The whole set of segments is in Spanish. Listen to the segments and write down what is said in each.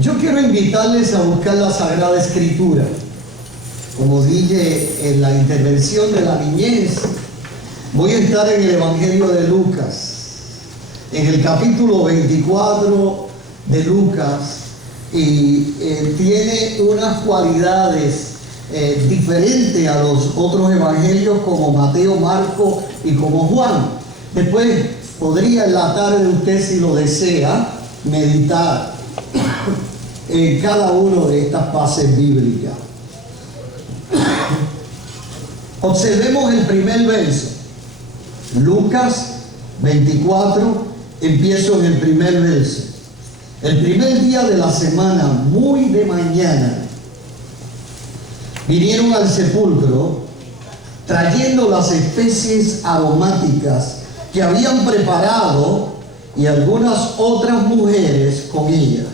Yo quiero invitarles a buscar la Sagrada Escritura. Como dije en la intervención de la niñez, voy a estar en el Evangelio de Lucas, en el capítulo 24 de Lucas, y tiene unas cualidades diferentes a los otros evangelios como Mateo, Marco y como Juan. Después podría en la tarde usted, si lo desea, meditar en cada uno de estas pasajes bíblicas. Observemos el primer verso. Lucas 24, empiezo en el primer verso. El primer día de la semana, muy de mañana, vinieron al sepulcro trayendo las especies aromáticas que habían preparado y algunas otras mujeres con ellas.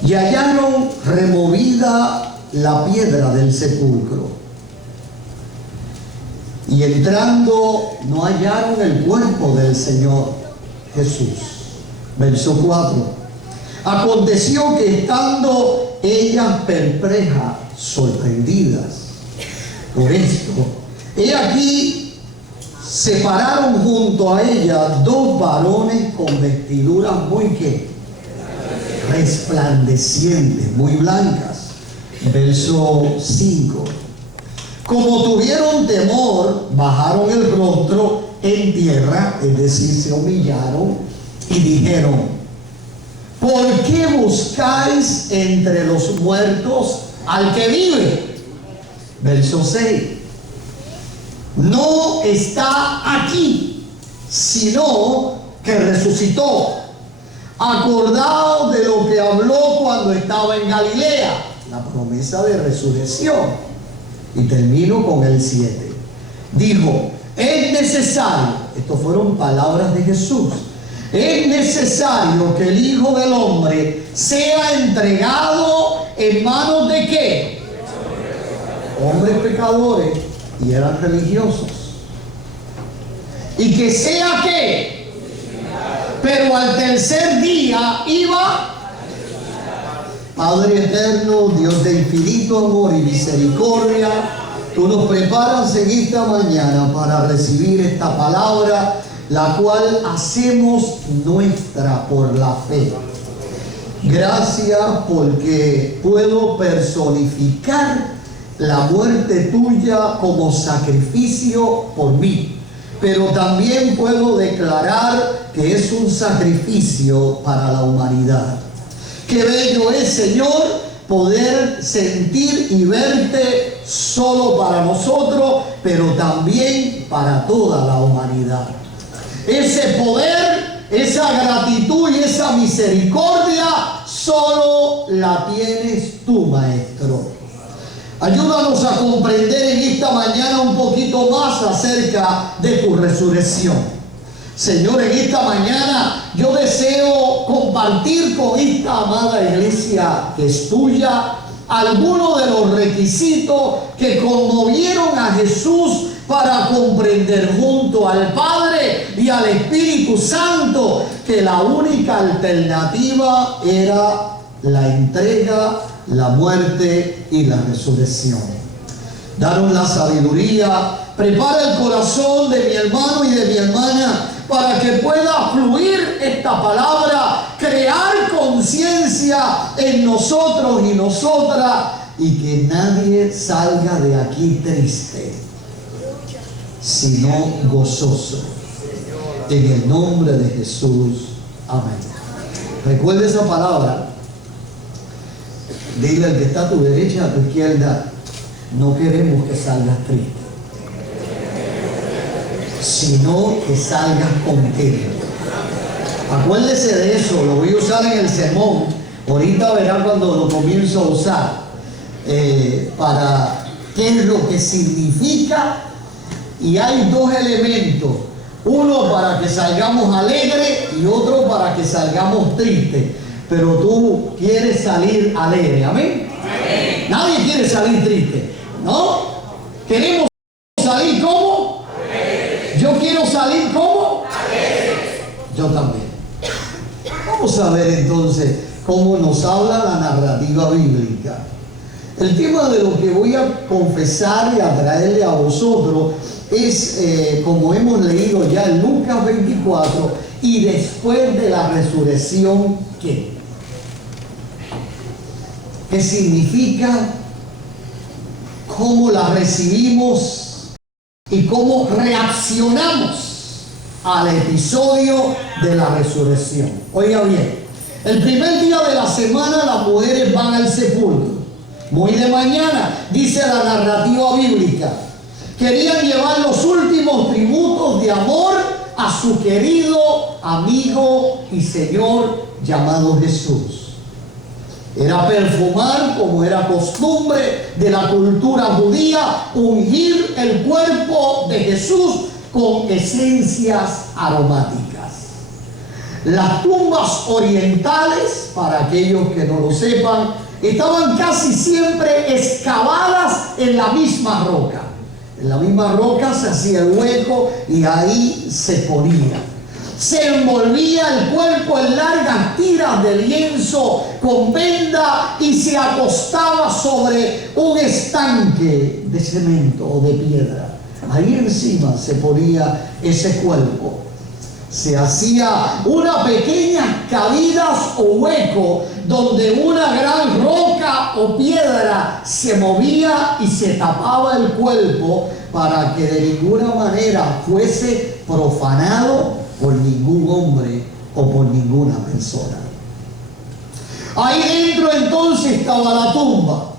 Y hallaron removida la piedra del sepulcro. Y entrando no hallaron el cuerpo del Señor Jesús. Verso 4. Aconteció que estando ellas perplejas, sorprendidas por esto, he aquí se pararon junto a ella dos varones con vestiduras muy resplandecientes, muy blancas. Verso 5. Como tuvieron temor, bajaron el rostro en tierra, es decir, se humillaron y dijeron: ¿por qué buscáis entre los muertos al que vive? Verso 6. No está aquí, sino que resucitó. Acordaos de lo que habló cuando estaba en Galilea, la promesa de resurrección. Y termino con el 7. Dijo: es necesario, estas fueron palabras de Jesús, es necesario que el Hijo del Hombre sea entregado en manos de ¿qué? Hombres pecadores, y eran religiosos. Y que sea ¿qué? Pero al tercer día iba. Padre eterno, Dios de infinito amor y misericordia, tú nos preparas en esta mañana para recibir esta palabra, la cual hacemos nuestra por la fe. Gracias porque puedo personificar la muerte tuya como sacrificio por mí, pero también puedo declarar que es un sacrificio para la humanidad. Qué bello es, Señor, poder sentir y verte solo para nosotros, pero también para toda la humanidad. Ese poder, esa gratitud y esa misericordia solo la tienes tú, Maestro. Ayúdanos a comprender en esta mañana un poquito más acerca de tu resurrección. Señor, en esta mañana yo deseo compartir con esta amada iglesia que es tuya algunos de los requisitos que conmovieron a Jesús para comprender junto al Padre y al Espíritu Santo que la única alternativa era la entrega, la muerte y la resurrección. Danos la sabiduría, prepara el corazón de mi hermano y de mi hermana para que pueda fluir esta palabra, crear conciencia en nosotros y nosotras, y que nadie salga de aquí triste, sino gozoso. En el nombre de Jesús. Amén. Recuerda esa palabra. Dile al que está a tu derecha, a tu izquierda: no queremos que salgas triste, sino que salgas contento. Acuérdese de eso, lo voy a usar en el sermón. Ahorita verán cuando lo comienzo a usar, para qué es lo que significa. Y hay dos elementos: uno para que salgamos alegres y otro para que salgamos tristes. Pero tú quieres salir alegre, ¿amén? Amén. Nadie quiere salir triste, ¿no? Queremos salir ¿cómo? Alegre. Yo quiero salir ¿cómo? Alegre. Yo también. Vamos a ver entonces como nos habla la narrativa bíblica. El tema de lo que voy a confesar y a traerle a vosotros es, como hemos leído ya en Lucas 24, y después de la resurrección, ¿qué? ¿Qué significa? ¿Cómo la recibimos? ¿Y cómo reaccionamos al episodio de la resurrección? Oiga bien, el primer día de la semana las mujeres van al sepulcro. Muy de mañana, dice la narrativa bíblica, querían llevar los últimos tributos de amor a su querido amigo y Señor llamado Jesús. Era perfumar, como era costumbre de la cultura judía, ungir el cuerpo de Jesús con esencias aromáticas. Las tumbas orientales, para aquellos que no lo sepan, estaban casi siempre excavadas en la misma roca. En la misma roca se hacía el hueco y ahí se ponía. Se envolvía el cuerpo en largas tiras de lienzo con venda y se acostaba sobre un estanque de cemento o de piedra. Ahí encima se ponía ese cuerpo. Se hacía una pequeña cavidad o hueco donde una gran roca o piedra se movía y se tapaba el cuerpo para que de ninguna manera fuese profanado por ningún hombre o por ninguna persona. Ahí dentro entonces estaba la tumba.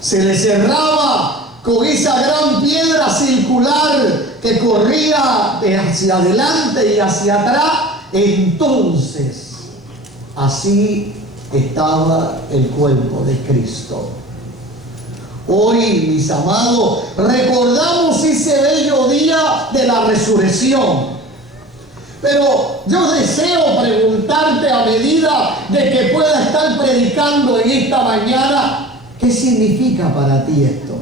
Se le cerraba con esa gran piedra circular que corría de hacia adelante y hacia atrás. Entonces, así estaba el cuerpo de Cristo. Hoy, mis amados, recordamos ese bello día de la resurrección. Pero yo deseo preguntarte, a medida de que pueda estar predicando en esta mañana, ¿qué significa para ti esto?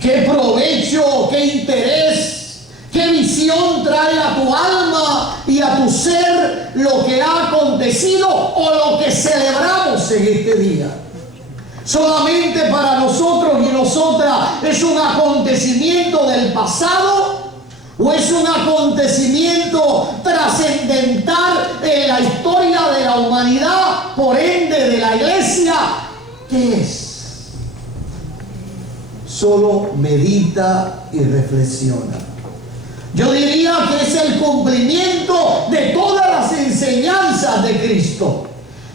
¿Qué provecho, qué interés, qué visión trae a tu alma y a tu ser lo que ha acontecido o lo que celebramos en este día? ¿Solamente para nosotros y nosotras es un acontecimiento del pasado? ¿O es un acontecimiento trascendental en la historia de la humanidad, por ende de la iglesia? ¿Qué es? Solo medita y reflexiona. Yo diría que es el cumplimiento de todas las enseñanzas de Cristo.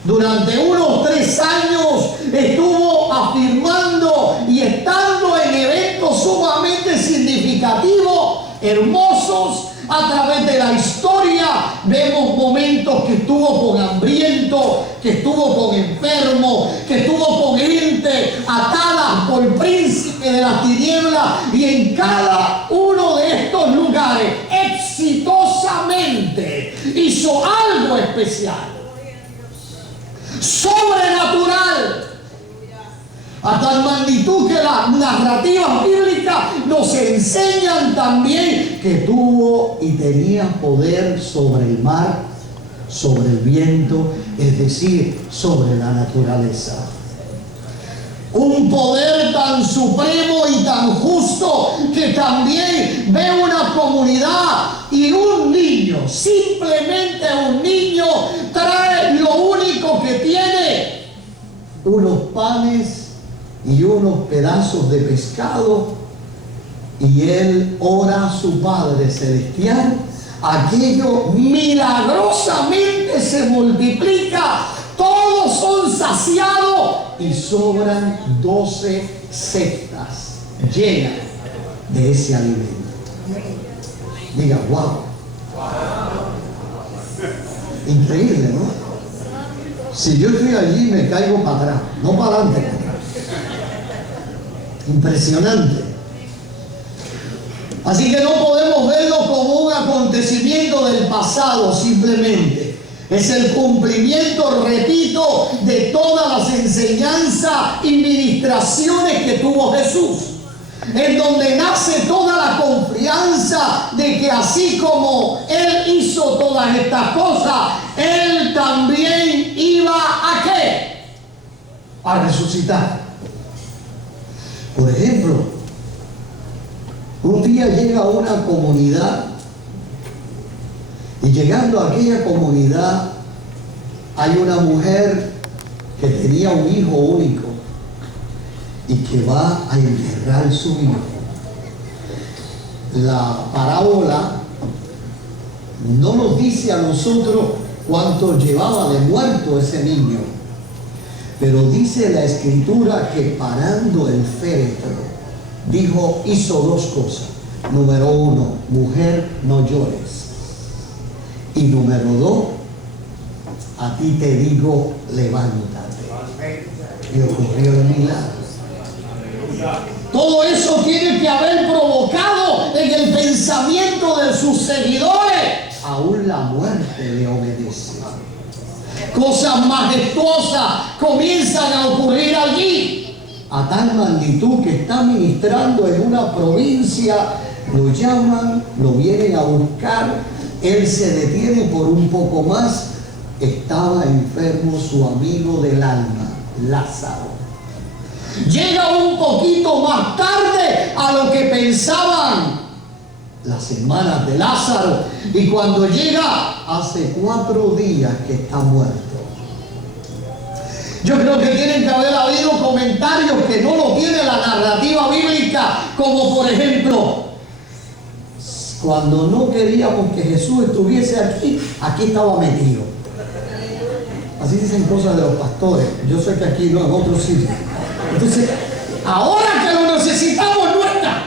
Durante unos 3 años estuvo afirmando y estando en eventos sumamente significativos, hermosos. A través de la historia vemos momentos que estuvo con hambrientos, que estuvo con enfermos, que estuvo con gente atada por príncipe de las tinieblas, y en cada uno de estos lugares exitosamente hizo algo especial, sobrenatural, a tal magnitud que las narrativas bíblicas nos enseñan también que tuvo y tenía poder sobre el mar, sobre el viento, es decir, sobre la naturaleza. Un poder tan supremo y tan justo que también ve una comunidad y un niño, simplemente un niño, trae lo único que tiene: unos panes y unos pedazos de pescado, y él ora a su Padre Celestial. Aquello milagrosamente se multiplica, todos son saciados y sobran 12 cestas llenas de ese alimento. Diga, wow. Increíble, ¿no? Si yo estoy allí me caigo para atrás, no para adelante, para atrás. Impresionante. Así que no podemos verlo como un acontecimiento del pasado simplemente. Es el cumplimiento, repito, de todas las enseñanzas y ministraciones que tuvo Jesús, en donde nace toda la confianza de que así como Él hizo todas estas cosas, Él también hizo a resucitar. Por ejemplo, un día llega a una comunidad y llegando a aquella comunidad hay una mujer que tenía un hijo único y que va a enterrar su hijo. La parábola no nos dice a nosotros cuánto llevaba de muerto ese niño, pero dice la escritura que parando el féretro hizo dos cosas. Número uno, mujer, no llores. Y número dos, a ti te digo, levántate. Y ocurrió el milagro. Todo eso tiene que haber provocado en el pensamiento de sus seguidores. Aún la muerte le obedece. Cosas majestuosas comienzan a ocurrir allí. A tal magnitud que está ministrando en una provincia, lo llaman, lo vienen a buscar, él se detiene por un poco más. Estaba enfermo su amigo del alma, Lázaro. Llega un poquito más tarde a lo que pensaban las hermanas de Lázaro, y cuando llega, hace 4 días que está muerto. Yo creo que tienen que haber habido comentarios que no lo tiene la narrativa bíblica, como por ejemplo, cuando no queríamos que Jesús estuviese aquí, aquí estaba metido. Así dicen cosas de los pastores. Yo sé que aquí no, en otros sitios. Entonces, ahora que lo necesitamos, no está.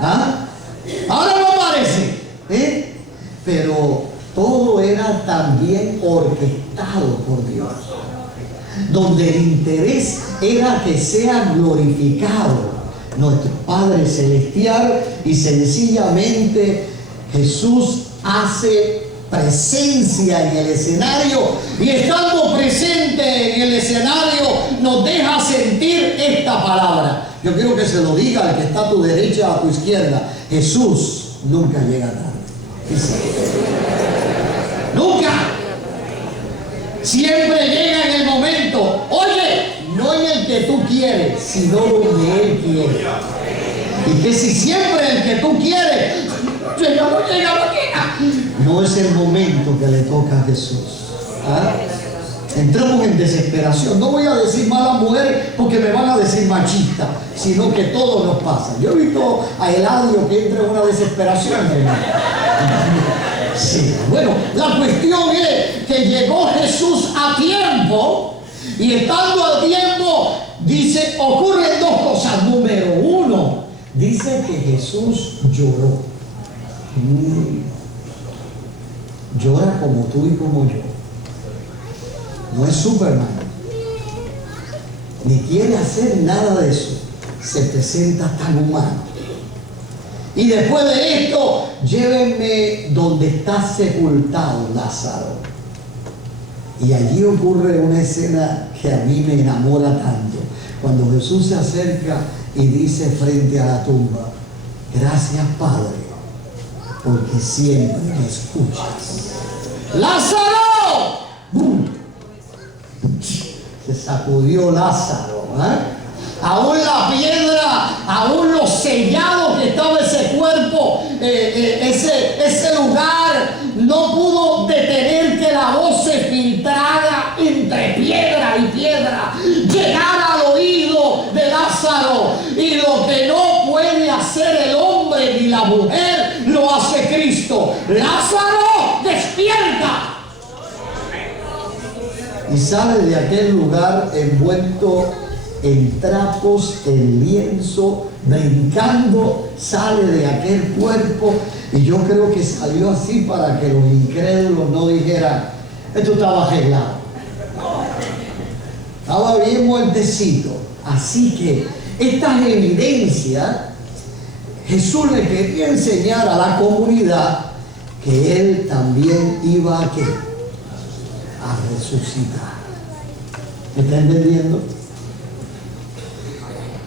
¿Ah? Ahora no aparece. Pero todo era también orquestado por Dios, donde el interés era que sea glorificado nuestro Padre Celestial, y sencillamente Jesús hace presencia en el escenario, y estando presente en el escenario nos deja sentir esta palabra. Yo quiero que se lo diga al que está a tu derecha o a tu izquierda: Jesús nunca llega tarde. Nunca. Siempre llega en el momento, oye, no en el que tú quieres, sino donde Él quiere. Y que si siempre el que tú quieres llega, no es el momento que le toca a Jesús. ¿Ah? Entramos en desesperación. No voy a decir mala mujer porque me van a decir machista, sino que todo nos pasa. Yo he visto a Eladio que entra en una desesperación, hermano. Sí. Bueno, la cuestión es que llegó Jesús a tiempo, y estando a tiempo, dice, ocurren dos cosas. Número uno, dice que Jesús lloró. Llora como tú y como yo. No es Superman, ni quiere hacer nada de eso. Se presenta tan humano. Y después de esto, llévenme donde está sepultado Lázaro. Y allí ocurre una escena que a mí me enamora tanto. Cuando Jesús se acerca y dice frente a la tumba: gracias, Padre, porque siempre me escuchas. ¡Lázaro! ¡Bum! Se sacudió Lázaro, aún la piedra, aún lo sellado que estaba ese cuerpo, ese lugar, no pudo detener que la voz se filtrara entre piedra y piedra, llegara al oído de Lázaro. Y lo que no puede hacer el hombre ni la mujer, lo hace Cristo. ¡Lázaro, despierta! Y sale de aquel lugar envuelto en trapos, en lienzo, brincando, sale de aquel cuerpo. Y yo creo que salió así para que los incrédulos no dijeran: esto estaba arreglado, estaba bien muertecito. Así que estas evidencias, Jesús le quería enseñar a la comunidad que Él también iba a resucitar. ¿Me está entendiendo?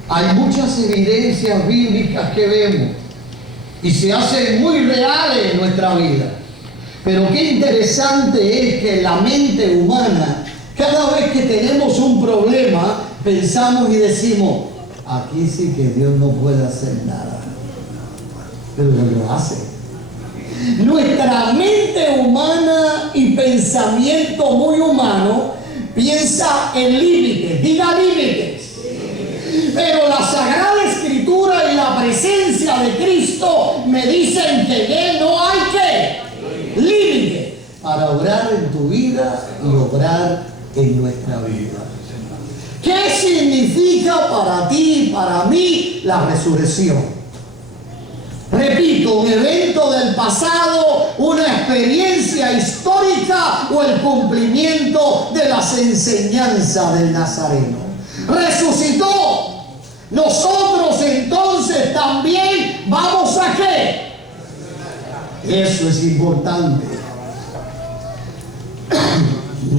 Hay muchas evidencias bíblicas que vemos y se hacen muy reales en nuestra vida. Pero qué interesante es que la mente humana Cada vez que tenemos un problema, pensamos y decimos, aquí sí que Dios no puede hacer nada. Pero lo hace. Nuestra mente humana y pensamiento muy humano piensa en límites, diga límites. Pero la Sagrada Escritura y la presencia de Cristo me dicen que en Él no hay ¿qué? Límite para obrar en tu vida y obrar en nuestra vida. ¿Qué significa para ti y para mí la resurrección? Repito, un evento del pasado, una experiencia histórica o el cumplimiento de las enseñanzas del Nazareno. Resucitó. Nosotros entonces también vamos a ¿qué? Eso es importante.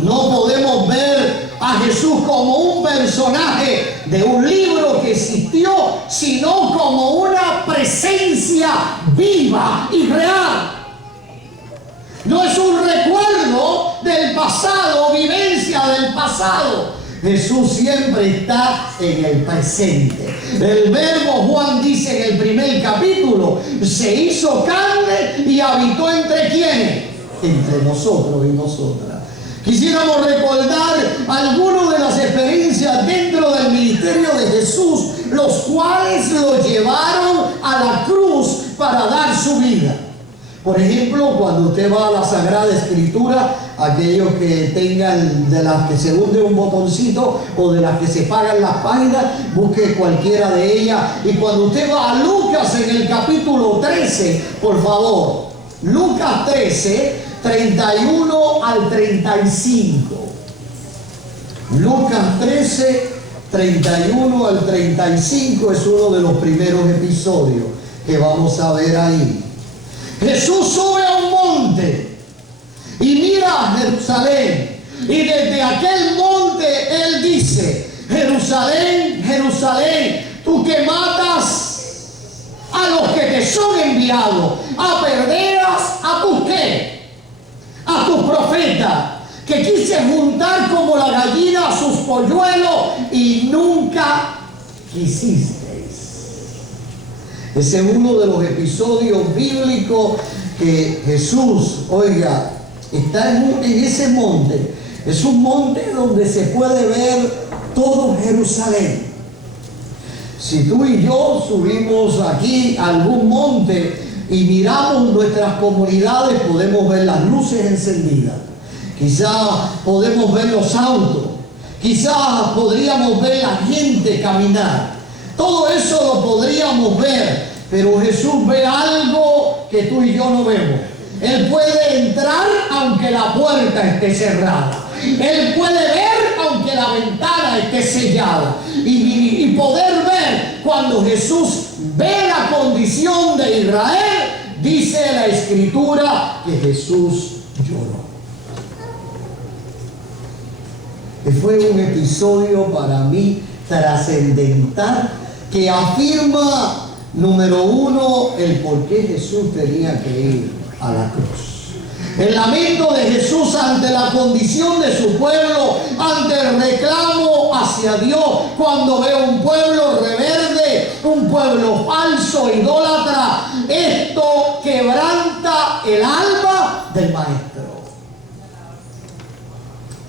No podemos ver a Jesús como un personaje de un libro que existió, sino como una presencia viva y real. No es un recuerdo del pasado, vivencia del pasado. Jesús siempre está en el presente. El verbo, Juan dice en el primer capítulo, se hizo carne y habitó entre ¿quiénes? Entre nosotros y nosotras. Quisiéramos recordar algunas de las experiencias dentro del ministerio de Jesús, los cuales lo llevaron a la cruz para dar su vida. Por ejemplo, cuando usted va a la Sagrada Escritura, aquellos que tengan de las que se hunde un botoncito o de las que se pagan las páginas, busque cualquiera de ellas. Y cuando usted va a Lucas en el capítulo 13, por favor, Lucas 13, 31 al 35. Lucas 13, 31 al 35 es uno de los primeros episodios que vamos a ver ahí. Jesús sube a un monte y mira a Jerusalén, y desde aquel monte Él dice: Jerusalén, Jerusalén, tú que matas a los que te son enviados, apedreas a tus ¿qué? A tus profetas, que quise juntar como la gallina a sus polluelos y nunca quisisteis. Ese es uno de los episodios bíblicos que Jesús, oiga, está en ese monte. Es un monte donde se puede ver todo Jerusalén. Si tú y yo subimos aquí a algún monte y miramos nuestras comunidades, podemos ver las luces encendidas. Quizás podemos ver los autos. Quizás podríamos ver la gente caminar. Todo eso lo podríamos ver, pero Jesús ve algo que tú y yo no vemos. Él puede entrar aunque la puerta esté cerrada. Él puede ver aunque la ventana esté sellada. Y poder ver cuando Jesús ve la condición de Israel, dice la Escritura que Jesús lloró. Que fue un episodio para mí trascendental que afirma, número uno, el por qué Jesús tenía que ir a la cruz. El lamento de Jesús ante la condición de su pueblo, ante el reclamo hacia Dios, cuando ve un pueblo rebelde, un pueblo falso, idólatra. Esto quebranta el alma del maestro.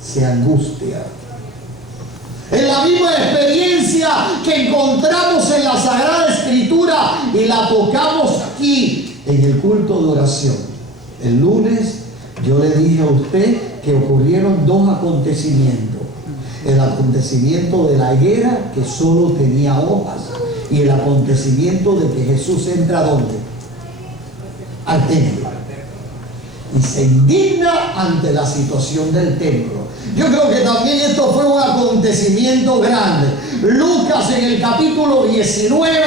Se angustia. Es la misma experiencia que encontramos en la Sagrada Escritura y la tocamos aquí en el culto de oración. El lunes yo le dije a usted que ocurrieron dos acontecimientos. El acontecimiento de la higuera que solo tenía hojas y el acontecimiento de que Jesús entra ¿a dónde? Al templo. Y se indigna ante la situación del templo. Yo creo que también esto fue un acontecimiento grande. Lucas en el capítulo 19,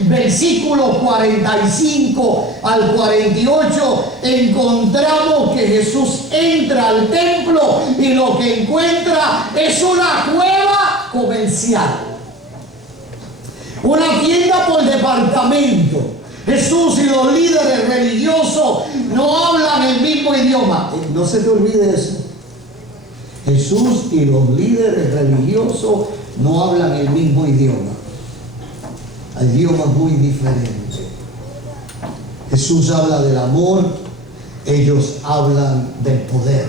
versículos 45 al 48, encontramos que Jesús entra al templo y lo que encuentra es una cueva comercial. Una tienda por departamento. Jesús y los líderes religiosos no hablan el mismo idioma. No se te olvide eso. Jesús y los líderes religiosos no hablan el mismo idioma. Hay idiomas muy diferentes. Jesús habla del amor, ellos hablan del poder,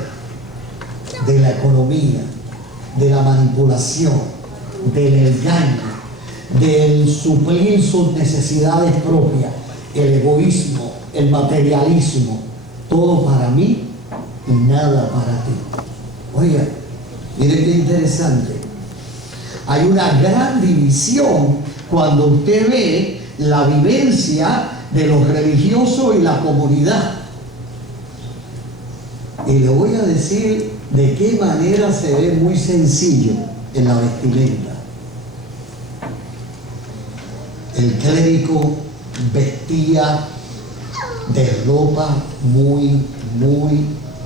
de la economía, de la manipulación, del engaño, del suplir sus necesidades propias, el egoísmo, el materialismo, todo para mí y nada para ti. Oiga, mire qué interesante. Hay una gran división cuando usted ve la vivencia de los religiosos y la comunidad. Y le voy a decir de qué manera se ve muy sencillo en la vestimenta. El clérigo vestía de ropa muy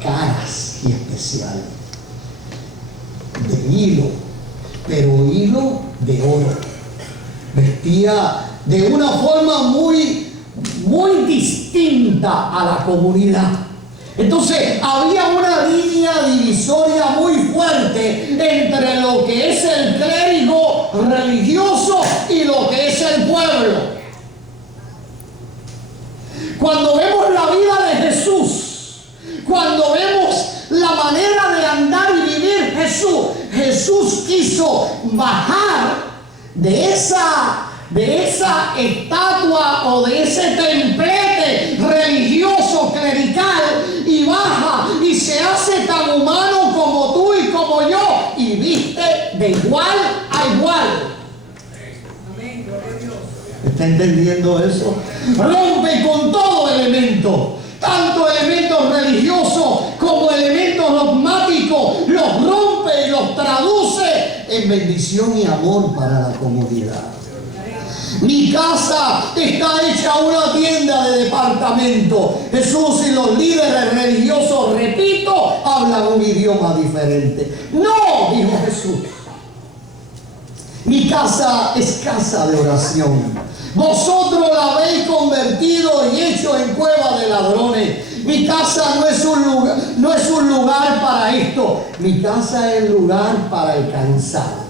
caras y especiales, de hilo, pero hilo de oro. Vestía de una forma muy distinta a la comunidad. Entonces había una línea divisoria muy fuerte entre lo que es el clérigo religioso y lo que es el pueblo. Cuando vemos la vida de Jesús, cuando vemos la manera de andar y vivir Jesús quiso bajar de esa estatua o de ese templete religioso clerical y baja y se hace tan humano como tú y como yo y viste de igual a igual. ¿Está entendiendo eso? Rompe con todo elemento, tanto elementos religiosos como elementos dogmáticos, los rompe y los traduce en bendición y amor para la comunidad. Mi casa está hecha una tienda de departamento. Jesús y los líderes religiosos, repito, hablan un idioma diferente. No, dijo Jesús. Mi casa es casa de oración. Vosotros la habéis convertido y hecho en cueva de ladrones. Mi casa no es un lugar para esto. Mi casa es lugar para el cansado.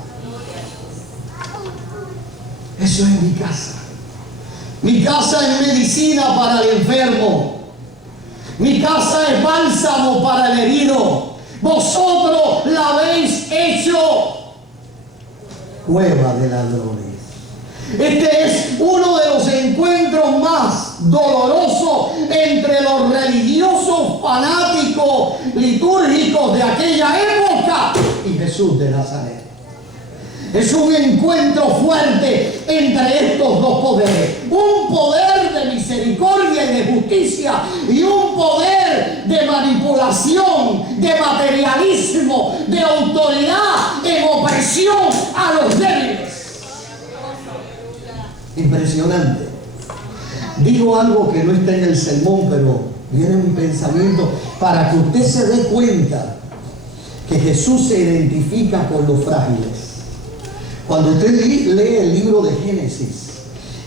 Eso es mi casa. Mi casa es medicina para el enfermo. Mi casa es bálsamo para el herido. Vosotros la habéis hecho cueva de ladrones. Este es uno de los encuentros más dolorosos entre los religiosos fanáticos litúrgicos de aquella época y Jesús de Nazaret. Es un encuentro fuerte entre estos dos poderes. Un poder de misericordia y de justicia y un poder de manipulación, de materialismo, de autoridad, en opresión a los débiles. Impresionante. Digo algo que no está en el sermón, pero viene en mi pensamiento para que usted se dé cuenta que Jesús se identifica con los frágiles. Cuando usted lee el libro de Génesis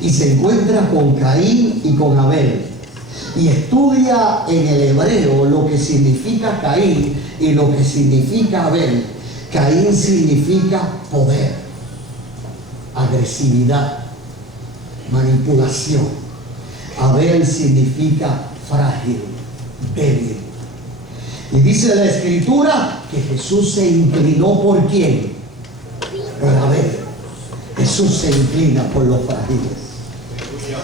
y se encuentra con Caín y con Abel y estudia en el hebreo lo que significa Caín y lo que significa Abel, Caín significa poder, agresividad, manipulación. Abel significa frágil, débil. Y dice la Escritura que Jesús se inclinó ¿por quién? Por Abel. Jesús se inclina por los frágiles.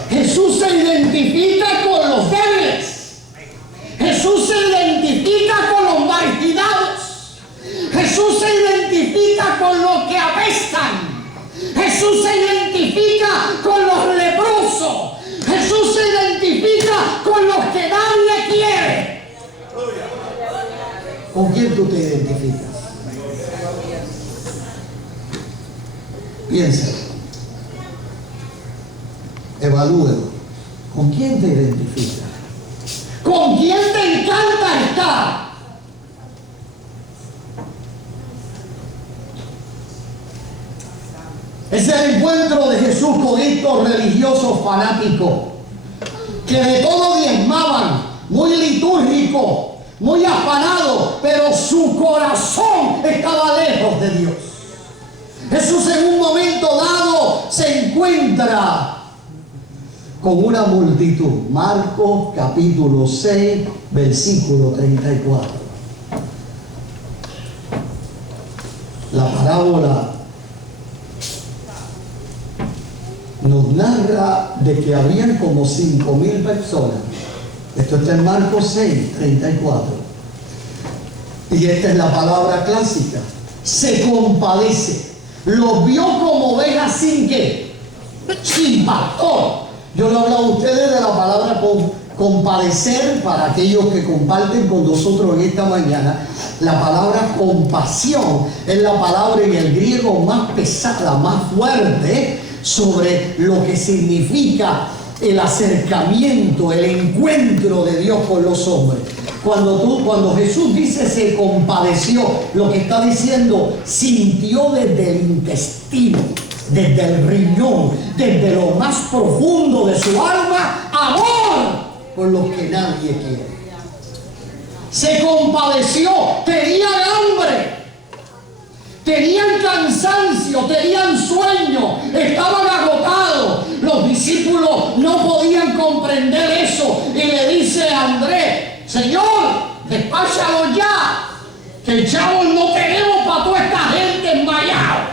Jesús se identifica con los débiles. Jesús se identifica con los marginados. Jesús se identifica con los que apestan. Jesús se identifica con los leprosos. Jesús se identifica con los que nadie quiere. ¿Con quién tú te identificas? Piensa, evalúelo. ¿Con quién te identificas? ¿Con quién te encanta estar? Es el encuentro de Jesús con estos religiosos fanáticos que de todo diezmaban, muy litúrgicos, muy afanado, pero su corazón estaba lejos de Dios. Jesús en un momento dado se encuentra con una multitud. Marcos capítulo 6, versículo 34. La parábola nos narra de que habían como 5,000 personas. Esto está en Marcos 6, 34. Y esta es la palabra clásica. Se compadece. Los vio como ovejas sin qué, sin pastor. Yo le he hablado a ustedes de la palabra compadecer para aquellos que comparten con nosotros en esta mañana. La palabra compasión es la palabra en el griego más pesada, más fuerte sobre lo que significa el acercamiento, el encuentro de Dios con los hombres. Cuando Jesús dice se compadeció, lo que está diciendo, sintió desde el intestino, desde el riñón, desde lo más profundo de su alma, amor por los que nadie quiere. Se compadeció, tenían hambre, tenían cansancio, tenían sueño, estaban agotados. Los discípulos no podían comprender eso y le dice a Andrés: Señor, despáchalo ya, que chavos no tenemos para toda esta gente enmayada.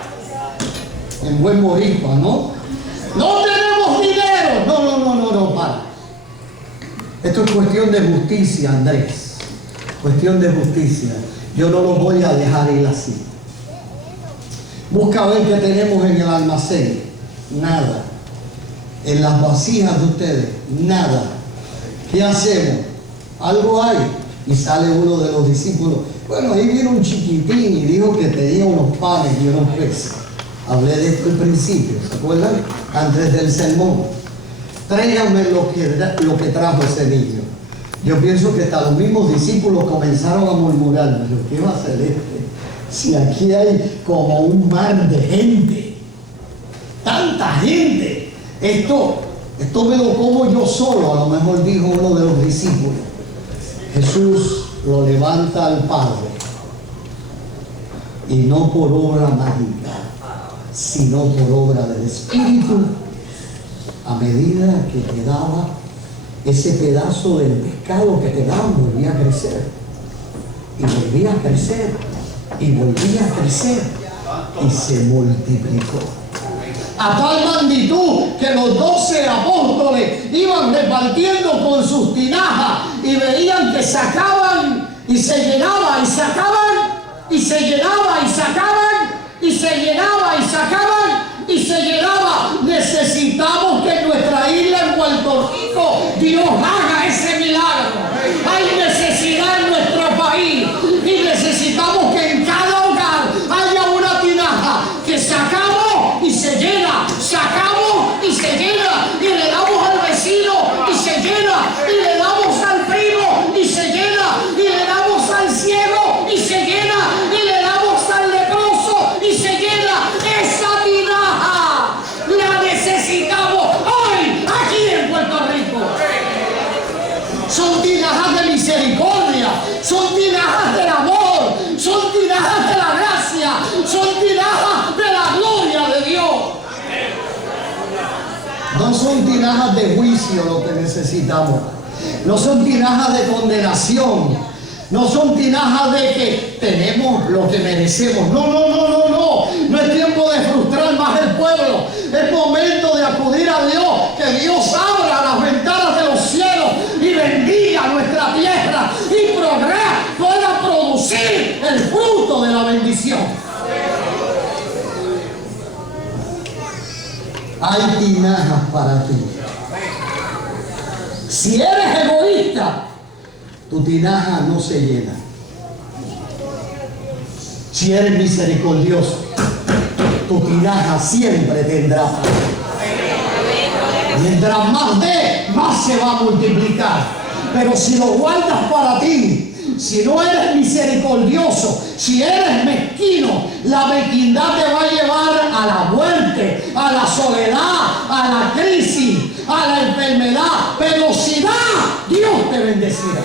En buen boricua, ¿no? No tenemos dinero. No, para. Esto es cuestión de justicia, Andrés. Cuestión de justicia. Yo no lo voy a dejar ir así. Busca ver qué tenemos en el almacén. Nada. En las vasijas de ustedes, nada. ¿Qué hacemos? Algo hay. Y sale uno de los discípulos. Bueno, ahí vino un chiquitín y dijo que tenía unos panes y unos peces. Hablé de esto al principio, ¿se acuerdan? Antes del sermón. Tráiganme lo que trajo ese niño. Yo pienso que hasta los mismos discípulos comenzaron a murmurar: ¿pero qué va a hacer este? Si aquí hay como un mar de gente. Tanta gente. Esto me lo como yo solo, a lo mejor dijo uno de los discípulos. Jesús lo levanta al Padre, y no por obra mágica, sino por obra del Espíritu. A medida que te daba ese pedazo del pescado que te daban, volvía a crecer, y volvía a crecer, y volvía a crecer, y se multiplicó. A tal magnitud que los 12 apóstoles iban repartiendo con sus tinajas y veían que sacaban y se llenaba, y sacaban y se llenaba, y sacaban y se llenaba, y sacaban y se llenaba. Necesitamos que en nuestra isla, en Puerto Rico, Dios haga ese milagro. Hay necesidad en nuestro país y necesitamos que en cada hogar haya una tinaja que sacamos y se llena, sacamos y se llena, y le damos al vecino y se llena, y le damos al primo y se llena, y le damos al ciego y se llena, y le damos al leproso y se llena. Esa tinaja la necesitamos hoy aquí en Puerto Rico. Son tinajas de misericordia, son tinajas del amor, son tinajas de la gracia, son tinajas de la gloria de Dios. No son tinajas de juicio lo que necesitamos. No son tinajas de condenación. No son tinajas de que tenemos lo que merecemos. No. No es tiempo de frustrar más el pueblo. Es momento de acudir a Dios. Que Dios abra las ventanas de los cielos y bendiga nuestra tierra y pueda producir el fruto de la bendición. Hay tinajas para ti. Si eres egoísta, tu tinaja no se llena. Si eres misericordioso, tu tinaja siempre tendrá. Mientras más dé, más se va a multiplicar. Pero si lo guardas para ti, si no eres misericordioso, si eres mezquino, la mezquindad te va a llevar a la muerte, a la soledad, a la crisis, a la enfermedad. Pero si das, Dios te bendecirá.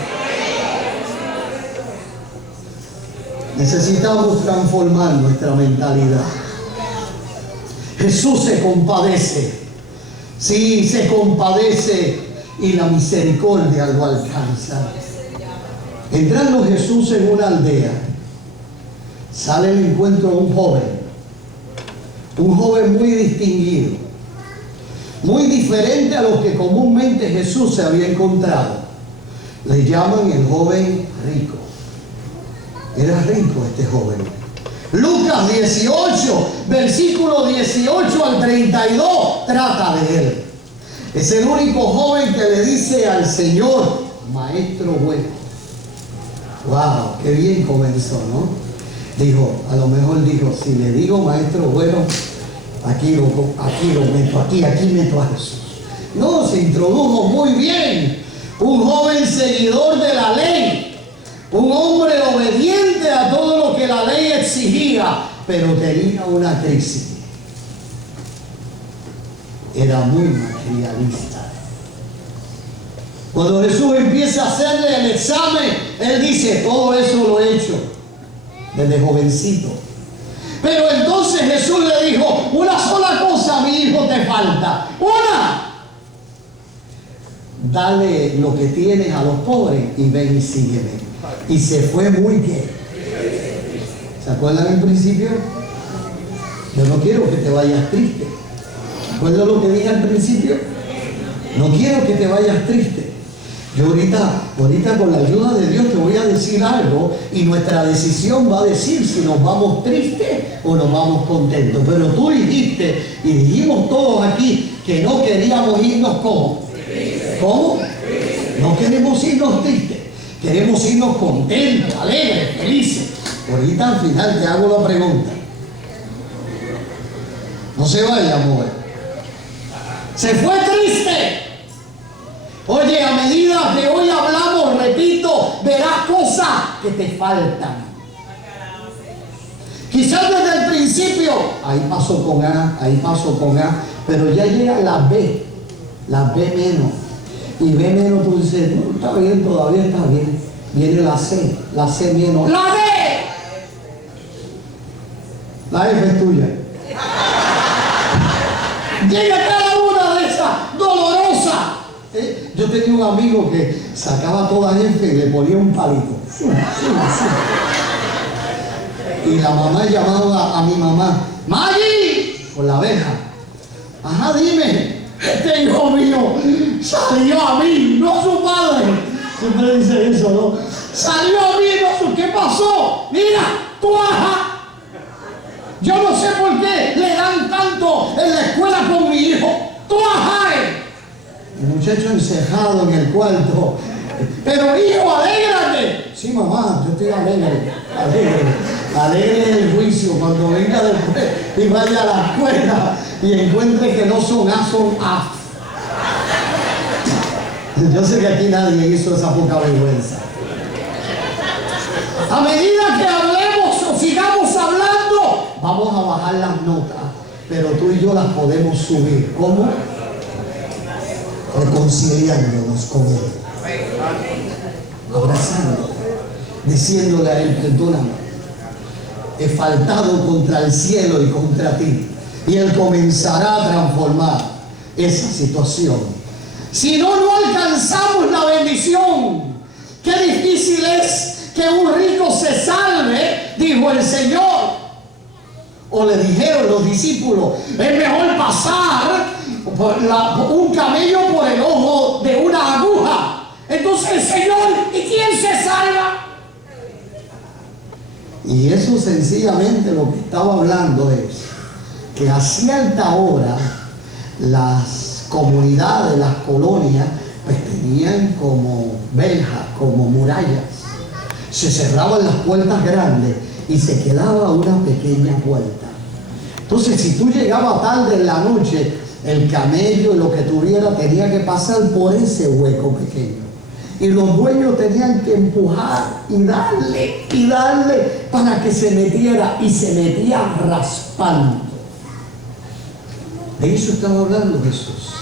Necesitamos transformar nuestra mentalidad. Jesús se compadece. Sí, se compadece y la misericordia lo alcanza. Entrando Jesús en una aldea, sale al encuentro de un joven muy distinguido, muy diferente a los que comúnmente Jesús se había encontrado. Le llaman el joven rico. Era rico este joven. Lucas 18, versículo 18 al 32, trata de él. Es el único joven que le dice al Señor, maestro bueno. Wow, qué bien comenzó, ¿no? Dijo, a lo mejor dijo, si le digo maestro bueno, aquí meto a Jesús. No, se introdujo muy bien. Un joven seguidor de la ley. Un hombre obediente a todo lo que la ley exigía, pero tenía una crisis. Era muy materialista. Cuando Jesús empieza a hacerle el examen, él dice, todo eso lo he hecho desde jovencito. Pero entonces Jesús le dijo, una sola cosa, mi hijo, te falta. Una. Dale lo que tienes a los pobres y ven y sígueme. Y se fue muy bien. ¿Se acuerdan en principio? Yo no quiero que te vayas triste. ¿Recuerdan lo que dije al principio? No quiero que te vayas triste. Yo ahorita con la ayuda de Dios te voy a decir algo y nuestra decisión va a decir si nos vamos tristes o nos vamos contentos. Pero tú dijiste y dijimos todos aquí que no queríamos irnos ¿cómo? ¿Cómo? No queremos irnos tristes. Queremos irnos contentos, alegres, felices. Ahorita al final te hago la pregunta. No se vaya, amor. Se fue triste. Oye, a medida que hoy hablamos, repito, verás cosas que te faltan. Quizás desde el principio, ahí paso con A, pero ya llega la B menos. Y B menos, tú dices, no, está bien, todavía está bien. Viene la C menos. ¡La D! La F es tuya. Llega cada una de esas dolorosas. Yo tenía un amigo que sacaba toda F y le ponía un palito. Y la mamá llamaba a mi mamá, ¡Maggie! Con la abeja. Ajá, dime. Este hijo mío salió a mí, no a su padre. Siempre dice eso, ¿no? Salió a mí, no a su... ¿Qué pasó? Mira, cuaja. Yo no sé por qué le dan tanto en la escuela con mi hijo. Cuaja. El muchacho encejado en el cuarto. Pero hijo, alégrate. Sí, mamá, yo estoy alegre. Alegre en el juicio cuando venga después y vaya a la escuela y encuentre que no son A, son A. Yo sé que aquí nadie hizo esa poca vergüenza. A medida que hablemos o sigamos hablando, vamos a bajar las notas, pero tú y yo las podemos subir. ¿Cómo? Reconciliándonos con Él. Abrazándolo, diciéndole a Él, perdóname. He faltado contra el cielo y contra ti. Y Él comenzará a transformar esa situación. Si no alcanzamos la bendición, qué difícil es que un rico se salve, dijo el Señor. O le dijeron los discípulos, es mejor pasar un camello por el ojo de una aguja. Entonces el Señor, ¿y quién se salva? Y eso sencillamente lo que estaba hablando es que a cierta hora las comunidades, las colonias, pues tenían como verjas, como murallas. Se cerraban las puertas grandes y se quedaba una pequeña puerta. Entonces, si tú llegabas tarde en la noche, el camello y lo que tuviera tenía que pasar por ese hueco pequeño. Y los dueños tenían que empujar y darle para que se metiera, y se metía raspando. De eso estaba hablando Jesús.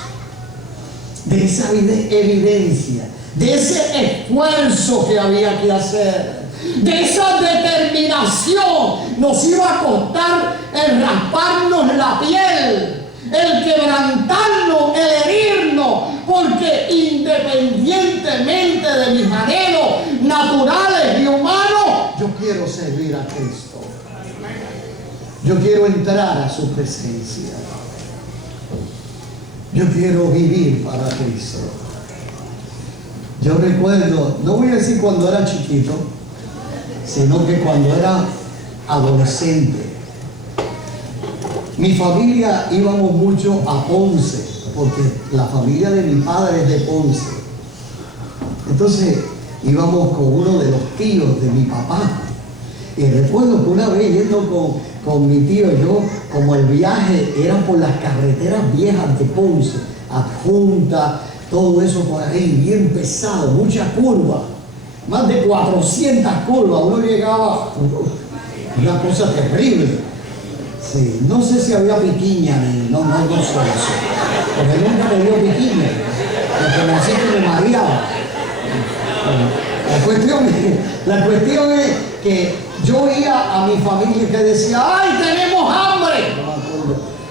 De esa evidencia, de ese esfuerzo que había que hacer. De esa determinación nos iba a costar el rasparnos la piel, el quebrantarnos, el herirnos, porque independientemente de mis anhelos naturales y humanos, yo quiero servir a Cristo. Yo quiero entrar a su presencia. Yo quiero vivir para Cristo. Yo recuerdo, no voy a decir cuando era chiquito, sino que cuando era adolescente, mi familia íbamos mucho a Ponce, porque la familia de mi padre es de Ponce. Entonces íbamos con uno de los tíos de mi papá. Y recuerdo que una vez yendo con mi tío y yo, como el viaje era por las carreteras viejas de Ponce, Adjunta, todo eso por ahí, bien pesado, mucha curva, más de 400 curvas, uno llegaba, una cosa terrible. Sí, no sé si había piquiña, no sé eso, porque nunca me dio piquiña, porque así que me mareaba. La cuestión es que yo oía a mi familia que decía, ¡ay, tenemos hambre!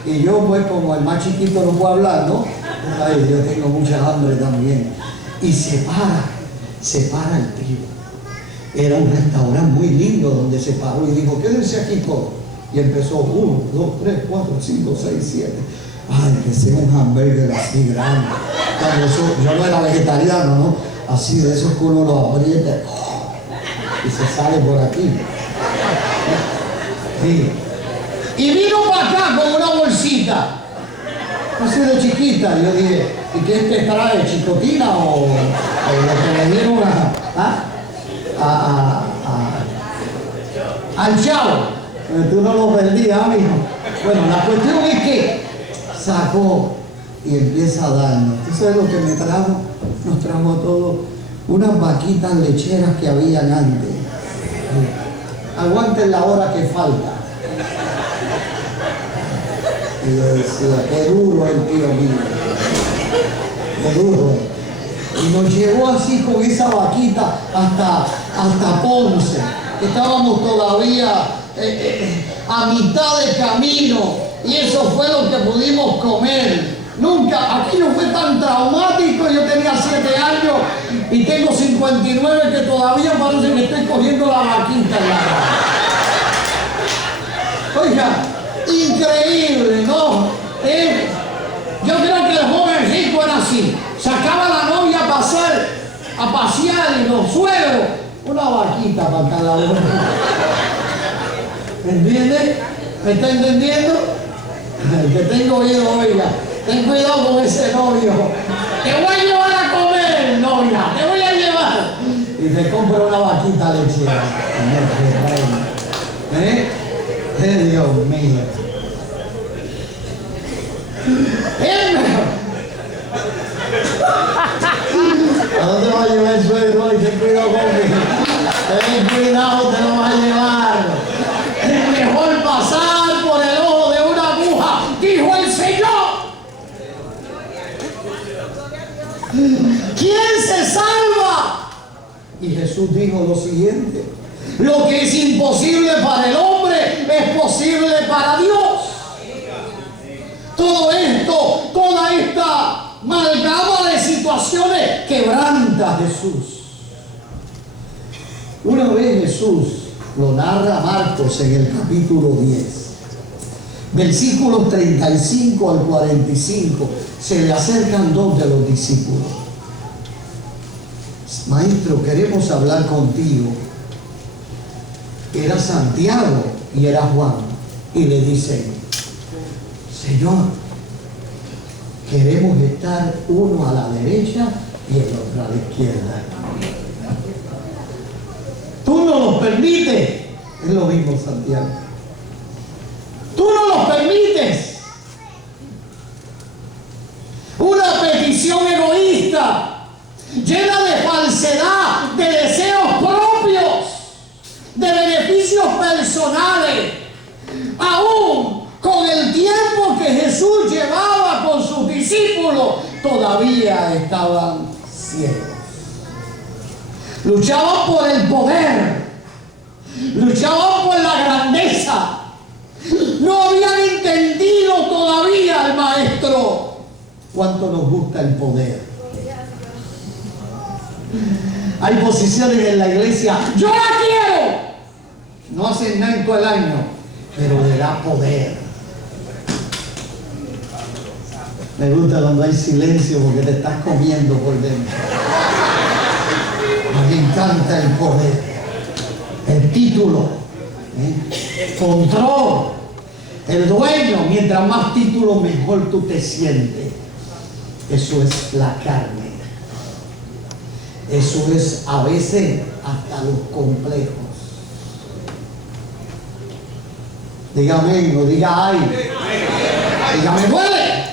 Y yo, pues, como el más chiquito no puedo hablar, ¿no? Ay, yo tengo mucha hambre también. Y se para el tío. Era un restaurante muy lindo donde se paró y dijo, quédense aquí todos. Y empezó 1, 2, 3, 4, 5, 6, 7. Ay, que sea un hamburger así grande. Yo no era vegetariano, ¿no? Así de esos que uno lo aprieta y se sale por aquí. Sí. Y vino para acá con una bolsita, así de chiquita. Yo dije, ¿y qué te trae? ¿Chicotina o lo que le dieron al chavo? Tú no lo perdías, amigo. Bueno, la cuestión es que sacó y empieza a darnos. ¿Tú sabes lo que me trajo? Nos trajo a todos unas vaquitas lecheras que habían antes. Aguanten la hora que falta. Y yo decía, qué duro el tío mío. Qué duro. Y nos llevó así con esa vaquita hasta Ponce, que estábamos todavía a mitad de camino, y eso fue lo que pudimos comer. Nunca, aquello fue tan traumático. Yo tenía 7 años y tengo 59 que todavía parece que estoy cogiendo la vaquita en la mano. Oiga, increíble, ¿no? Yo creo que el joven rico era así. Sacaba a la novia a pasear y los suegros, una vaquita para cada uno. ¿Me entiende? ¿Me está entendiendo? Que tengo oído, oiga. Ten cuidado con ese novio. Te voy a llevar a comer, novia. Te voy a llevar. Y te compro una vaquita lechera. Dios mío. ¿A dónde va a llevar el suegro? Y ten cuidado conmigo. Ten cuidado, te lo va a llevar. Es mejor pasar por el ojo de una aguja, dijo el Señor. ¿Quién se salva? Y Jesús dijo lo siguiente: lo que es imposible para el hombre es posible para Dios. Todo esto, toda esta amalgama de situaciones quebranta Jesús. Una vez Jesús, lo narra Marcos en el capítulo 10, versículos 35 al 45, se le acercan 2 de los discípulos. Maestro, queremos hablar contigo. Era Santiago y era Juan. Y le dicen, Señor, queremos estar uno a la derecha y el otro a la izquierda. Tú no nos permites. Es lo mismo, Santiago. Tú no nos permites. Una petición egoísta, llena de falsedad, de deseos propios, de beneficios personales, aún con el tiempo que Jesús llevaba con sus discípulos, todavía estaban ciegos. Luchaban por el poder, luchaban por la grandeza. No habían entendido todavía al maestro. ¿Cuánto nos gusta el poder? Hay posiciones en la iglesia. ¡Yo la quiero! No hacen nada en todo el año, pero le da poder. Me gusta cuando hay silencio porque te estás comiendo por dentro. Me encanta el poder, el título, control, el dueño. Mientras más título, mejor tú te sientes. Eso es la carne. Eso es a veces hasta los complejos. Dígame, no diga ay. Dígame, duele.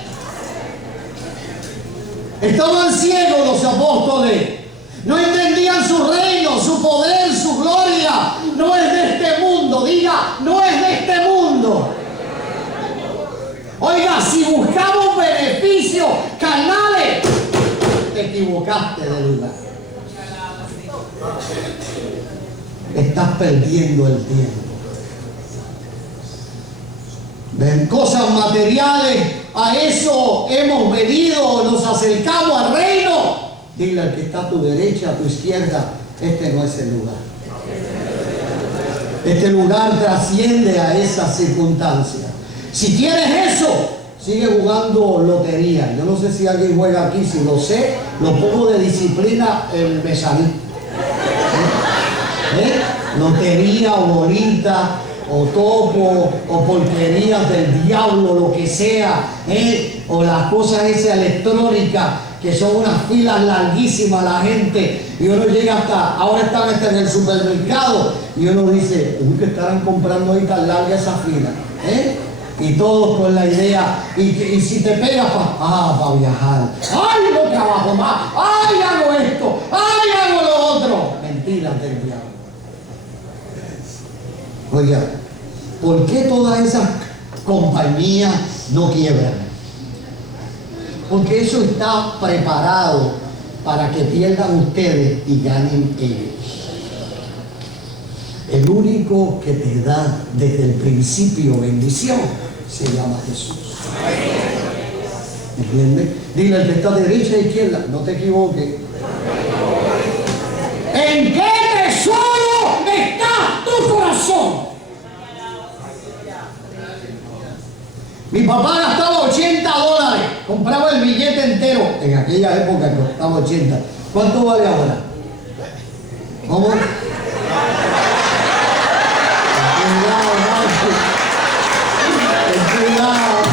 Estaban ciegos los apóstoles. No entendían su reino, su poder, su gloria. No es de este mundo. Diga, no es de este mundo. Oiga, si buscamos beneficios carnales, te equivocaste de lugar. Estás perdiendo el tiempo. Ven, cosas materiales, a eso hemos venido, nos acercamos al reino. Dile al que está a tu derecha, a tu izquierda, este no es el lugar. Este lugar trasciende a esa circunstancia. Si tienes eso, sigue jugando lotería. Yo no sé si alguien juega aquí, si lo sé, lo pongo de disciplina el mesaní. Lotería o bolita o topo o porquerías del diablo, lo que sea, o las cosas esas electrónicas que son unas filas larguísimas la gente, y uno llega hasta, ahora están hasta en el supermercado y uno dice, uy, que estarán comprando ahí tan larga esa fila, y todos con la idea, y si te pegas para viajar, ay, no trabajo más, ay, hago esto, ay, hago lo otro. Mentiras del diablo. Oiga, ¿por qué todas esas compañías no quiebran? Porque eso está preparado para que pierdan ustedes y ganen ellos. El único que te da desde el principio bendición se llama Jesús. ¿Entiendes? Dile al que está de derecha e izquierda, no te equivoques. ¿En qué tesoro está tu corazón? Mi papá gastaba $80, compraba el billete entero. En aquella época costaba 80. ¿Cuánto vale ahora? ¿Cómo? Cuidado.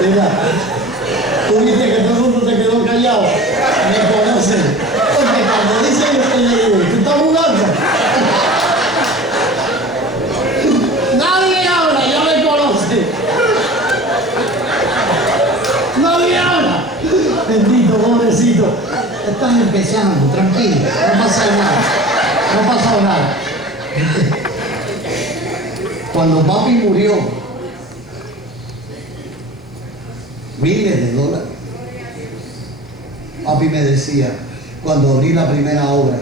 Mira, tú viste que todo el mundo se quedó callado. Me conocen. Porque cuando dicen, ¿tú estás jugando? Nadie habla, ya me conoce. Nadie habla. Bendito, pobrecito. Estás empezando, tranquilo. No pasa nada. No ha pasado nada. Cuando papi murió, miles de dólares. Papi me decía, cuando abrí la primera obra,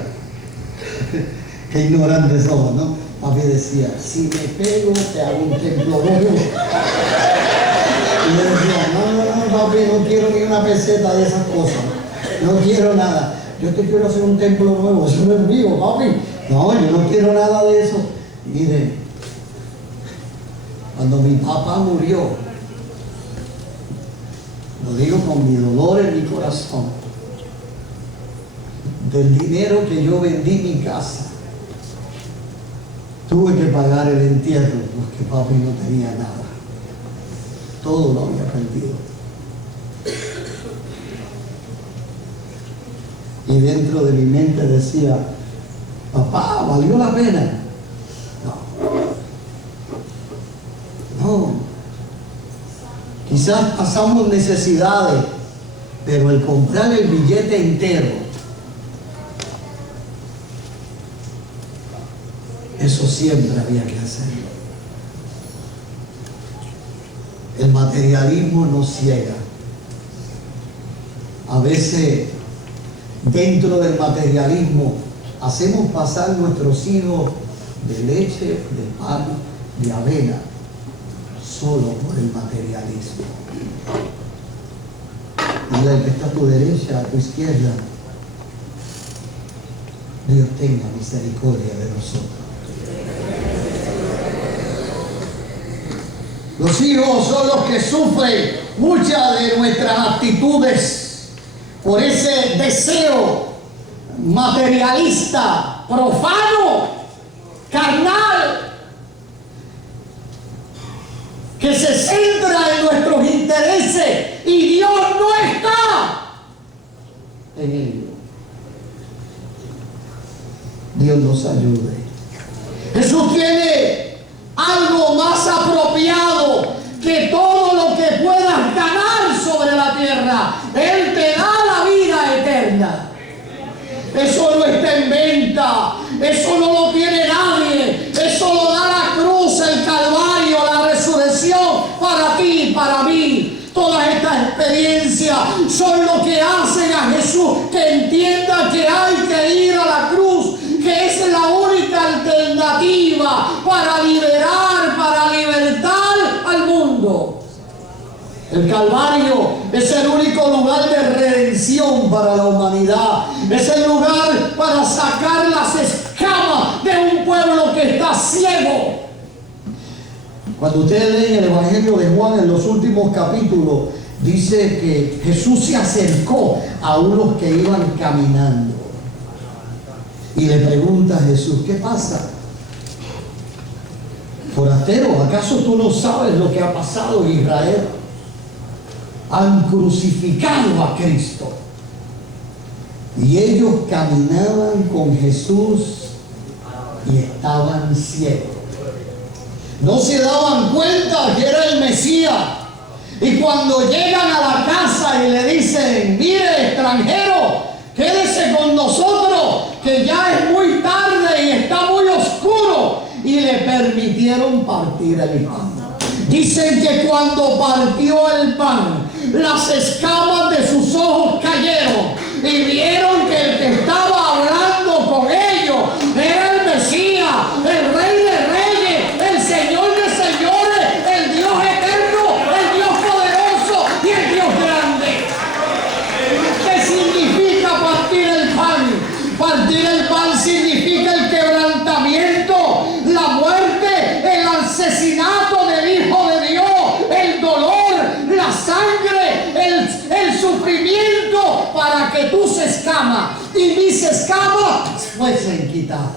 qué ignorantes somos, ¿no? Papi decía, si me pego, te hago un templo nuevo. Y yo decía, no, papi, no quiero ni una peseta de esas cosas. No quiero nada. Yo te quiero hacer un templo nuevo. Eso no es mío, papi. No, yo no quiero nada de eso. Miren, cuando mi papá murió, lo digo con mi dolor en mi corazón, del dinero que yo vendí mi casa, tuve que pagar el entierro porque papi no tenía nada. Todo lo había perdido. Y dentro de mi mente decía, papá, ¿valió la pena? No. Quizás pasamos necesidades, pero el comprar el billete entero, eso siempre había que hacerlo. El materialismo nos ciega. A veces, dentro del materialismo, hacemos pasar nuestros hijos de leche, de pan, de avena, solo por el materialismo. Dile al que está a tu derecha, a tu izquierda, Dios tenga misericordia de nosotros. Los hijos son los que sufren muchas de nuestras actitudes por ese deseo materialista, profano, carnal, que se centra en nuestros intereses y Dios no está en ello. Dios nos ayude. Jesús tiene algo más apropiado que todo lo que puedas ganar sobre la tierra. Él te da la vida eterna. Eso no está en venta, eso no lo tiene nadie, eso lo da la cruz, el Calvario, la resurrección para ti y para mí. Todas estas experiencias son lo que hacen a Jesús que entienda que hay que ir a la cruz, que es la única alternativa para liberar, para libertar al mundo. El Calvario es el único lugar de redención para la humanidad. Es el lugar para sacar las escamas de un pueblo que está ciego. Cuando ustedes leen el Evangelio de Juan en los últimos capítulos, dice que Jesús se acercó a unos que iban caminando. Y le pregunta a Jesús, ¿qué pasa? Forastero, ¿acaso tú no sabes lo que ha pasado en Israel? Han crucificado a Cristo. Y ellos caminaban con Jesús y estaban ciegos. No se daban cuenta que era el Mesías. Y cuando llegan a la casa y le dicen, mire, extranjero, quédese con nosotros, que ya es muy tarde y está muy oscuro. Y le permitieron partir el pan. Dicen que cuando partió el pan, las escamas de sus ojos cayeron y vieron que el que estaba hablando con ellos era el Mesías, el Rey de Reyes, el Señor de Señores, el Dios eterno, el Dios poderoso y el Dios grande. ¿Qué significa partir el pan? Partir el pan significa el quebrantamiento, la muerte, el asesinato del Hijo de Dios, el dolor, la sangre, el sufrimiento, para que tus escamas y mis escamas fuesen quitadas.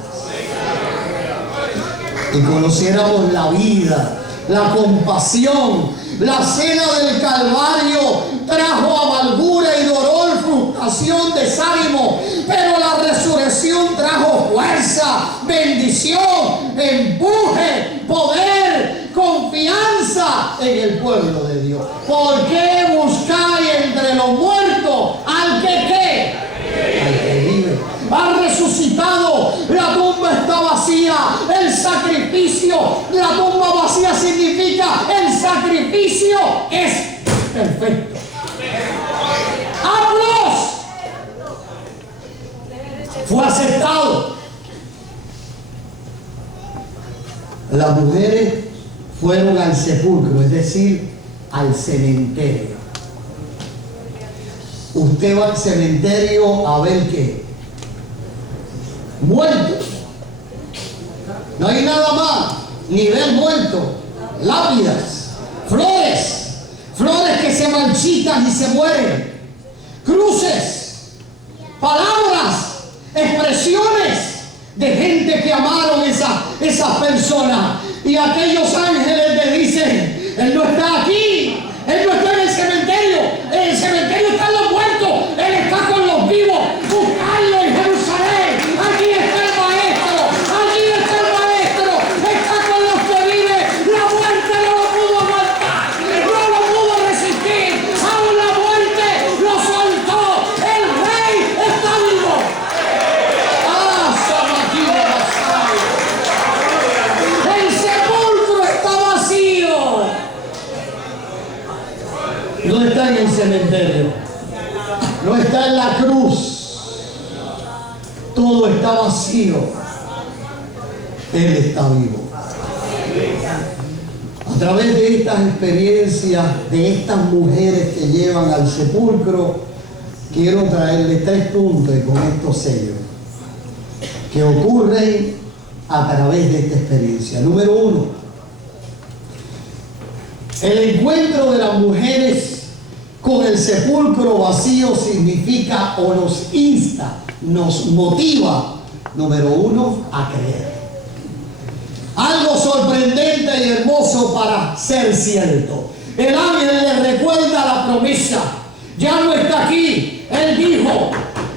Y conociéramos la vida, la compasión. La cena del Calvario trajo amargura y dolor, frustración, desánimo, pero la resurrección trajo fuerza, bendición, empuje, poder, confianza en el pueblo de Dios. ¿Por qué buscáis entre los muertos al que qué? Al que vive. Ha resucitado, la tumba está vacía, el sacrificio, la tumba vacía significa el sacrificio es perfecto. ¡Hablos! Fue aceptado. Las mujeres fueron al sepulcro, es decir, al cementerio. Usted va al cementerio a ver qué. Muertos. No hay nada más, ni ver muertos, lápidas, flores que se marchitan y se mueren, cruces, palabras, expresiones de gente que amaron esas personas. Y aquellos ángeles le dicen, Él no está aquí, Él no está en el cementerio están los muertos, Él está con los vivos, buscarlo en Jerusalén. Aquí está el Maestro, está con los que viven. La muerte no lo pudo aguantar, no lo pudo resistir, aún la muerte lo soltó. El Rey está vivo. El sepulcro está vacío. todo está vacío, Él está vivo. A través de estas experiencias, de estas mujeres que llevan al sepulcro, quiero traerles 3 puntos con estos sellos que ocurren a través de esta experiencia. Número 1, el encuentro de las mujeres con el sepulcro vacío significa o nos insta, nos motiva, número 1, a creer. Algo sorprendente y hermoso para ser cierto. El ángel le recuerda la promesa. Ya no está aquí. Él dijo,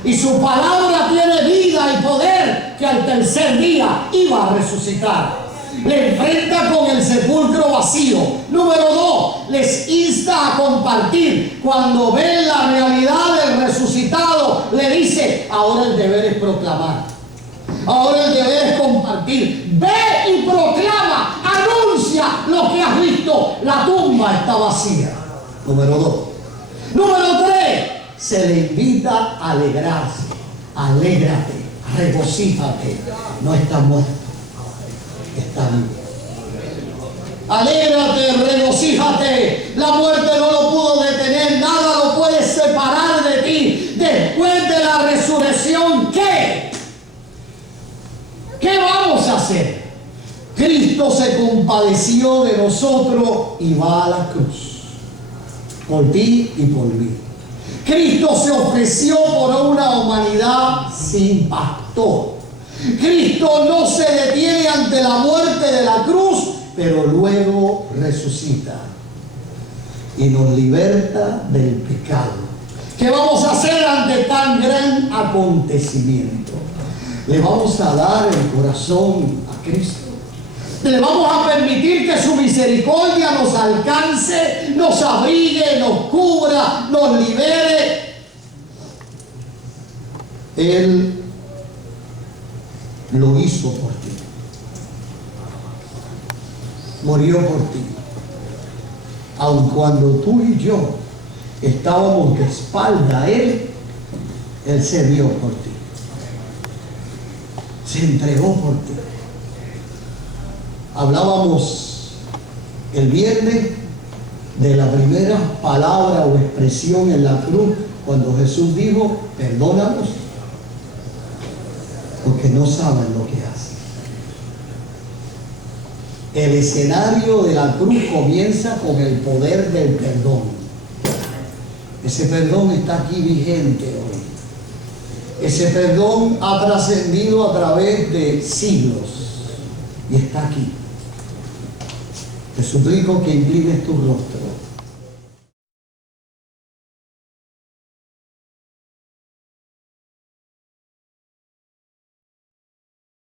y su palabra tiene vida y poder, que al tercer día iba a resucitar. Le enfrenta con el sepulcro vacío. Número 2, les insta a compartir. Cuando ven la realidad del resucitado, le dice, ahora el deber es proclamar. Ahora el deber es compartir. Ve y proclama, anuncia lo que has visto. La tumba está vacía. Número 2. Número 3, se le invita a alegrarse. Alégrate, regocíjate. No está muerto, está vivo. Alégrate, regocíjate. La muerte no lo pudo detener. Nada lo puede separar de ti. Después de la resurrección, ¿qué? ¿Qué vamos a hacer? Cristo se compadeció de nosotros y va a la cruz. Por ti y por mí. Cristo se ofreció por una humanidad sin pastor. Cristo no se detiene ante la muerte de la cruz, pero luego resucita y nos liberta del pecado. ¿Qué vamos a hacer ante tan gran acontecimiento? Le vamos a dar el corazón a Cristo. Le vamos a permitir que su misericordia nos alcance, nos abrigue, nos cubra, nos libere. Él lo hizo por ti. Murió por ti. Aun cuando tú y yo estábamos de espalda a Él, Él se dio por ti. Se entregó por ti. Hablábamos el viernes de la primera palabra o expresión en la cruz, cuando Jesús dijo, perdónanos, porque no saben lo que hacen. El escenario de la cruz comienza con el poder del perdón. Ese perdón está aquí vigente hoy. Ese perdón ha trascendido a través de siglos y está aquí. Te suplico que inclines tu rostro.